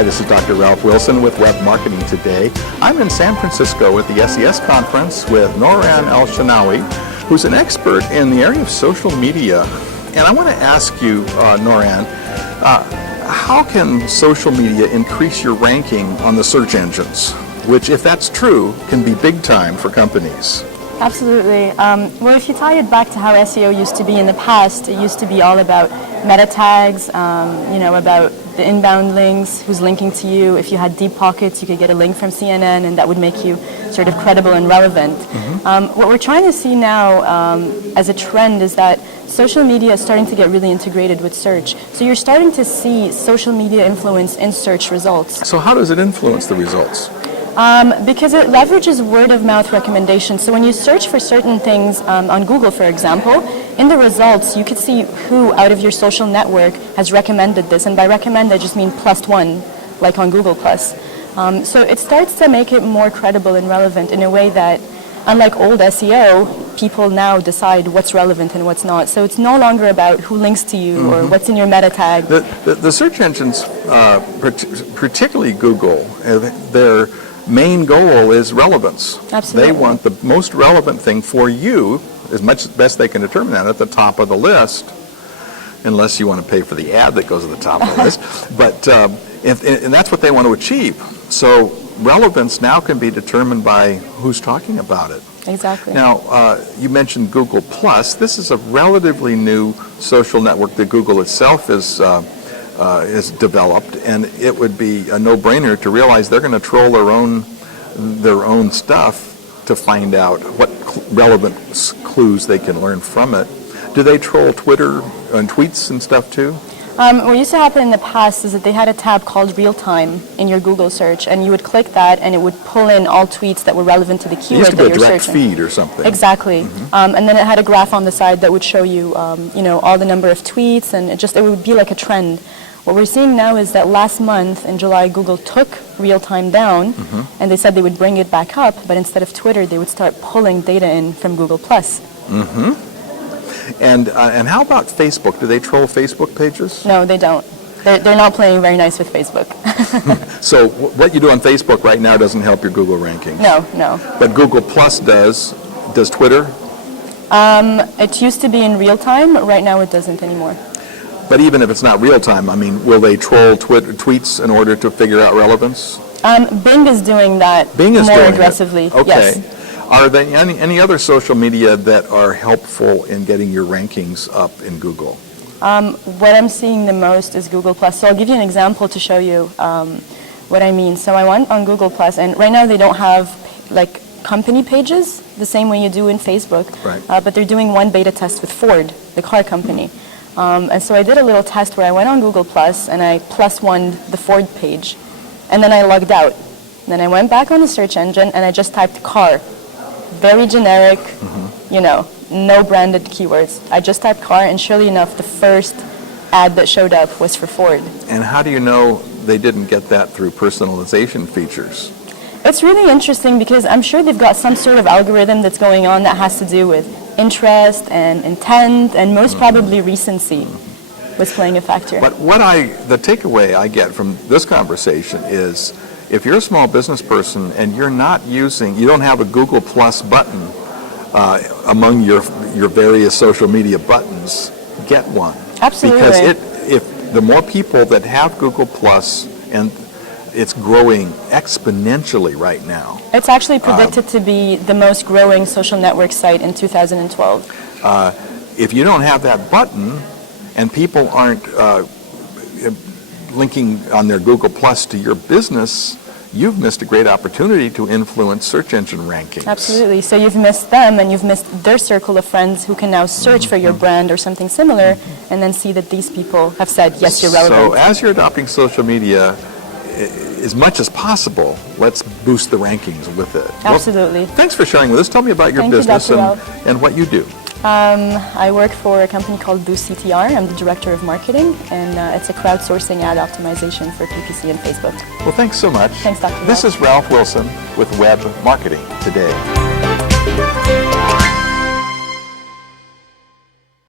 Hi, this is Dr. Ralph Wilson with Web Marketing Today. I'm in San Francisco at the SES conference with Noran El Shinnawy, who's an expert in the area of social media. And I want to ask you, Noran, how can social media increase your ranking on the search engines, which, if that's true, can be big time for companies? Absolutely. Well, if you tie it back to how SEO used to be in the past, it used to be all about meta tags, about the inbound links, who's linking to you. If you had deep pockets, you could get a link from CNN, and that would make you sort of credible and relevant. What we're trying to see now as a trend is that social media is starting to get really integrated with search. So you're starting to see social media influence in search results. So how does it influence the results? Because it leverages word-of-mouth recommendations. So when you search for certain things on Google, for example, in the results, you could see who out of your social network has recommended this. And by recommend, I just mean +1, like on Google+. So it starts to make it more credible and relevant in a way that, unlike old SEO, people now decide what's relevant and what's not. So it's no longer about who links to you or what's in your meta tag. The search engines, particularly Google, their main goal is relevance. Absolutely. They want the most relevant thing for you, as much as best they can determine that, at the top of the list, unless you want to pay for the ad that goes at the top of the list. But and that's what they want to achieve. So relevance now can be determined by who's talking about it. Exactly. Now, you mentioned Google+. This is a relatively new social network that Google itself is developed, and it would be a no-brainer to realize they're going to troll their own stuff to find out what relevant clues they can learn from it. Do they troll Twitter and tweets and stuff too? What used to happen in the past is that they had a tab called Real Time in your Google search, and you would click that, and it would pull in all tweets that were relevant to the keyword that you're searching. It used to be a direct feed or something. Exactly. And then it had a graph on the side that would show you, all the number of tweets, and it would be like a trend. What we're seeing now is that last month in July, Google took Real Time down, and they said they would bring it back up, but instead of Twitter, they would start pulling data in from Google+. And how about Facebook? Do they troll Facebook pages? No, they don't. They're not playing very nice with Facebook. So what you do on Facebook right now doesn't help your Google rankings? No. But Google Plus does. Does Twitter? It used to be in real time. Right now it doesn't anymore. But even if it's not real time, I mean, will they troll tweets in order to figure out relevance? Bing is doing that more aggressively. Okay. Yes. Are there any other social media that are helpful in getting your rankings up in Google? What I'm seeing the most is Google+. So I'll give you an example to show you what I mean. So I went on Google+, and right now they don't have like company pages the same way you do in Facebook. Right. But they're doing one beta test with Ford, the car company. And so I did a little test where I went on Google+, and I +1'd the Ford page. And then I logged out. Then I went back on the search engine, and I just typed car. Very generic, no branded keywords. I just typed car, and surely enough, the first ad that showed up was for Ford. And how do you know they didn't get that through personalization features? It's really interesting because I'm sure they've got some sort of algorithm that's going on that has to do with interest and intent, and most probably recency was playing a factor. But the takeaway I get from this conversation is, if you're a small business person and you don't have a Google Plus button among your various social media buttons, get one. Absolutely. Because if the more people that have Google Plus, and it's growing exponentially right now. It's actually predicted to be the most growing social network site in 2012. If you don't have that button, and people aren't linking on their Google Plus to your business, you've missed a great opportunity to influence search engine rankings. Absolutely. So you've missed them, and you've missed their circle of friends who can now search for your brand or something similar, and then see that these people have said, yes, you're relevant. So as you're adopting social media, as much as possible, let's boost the rankings with it. Absolutely. Well, thanks for sharing with us. Tell me about your business and what you do. I work for a company called Boost CTR. I'm the director of marketing, and it's a crowdsourcing ad optimization for PPC and Facebook. Well, thanks so much. Thanks, Dr. This is Ralph Wilson with Web Marketing Today.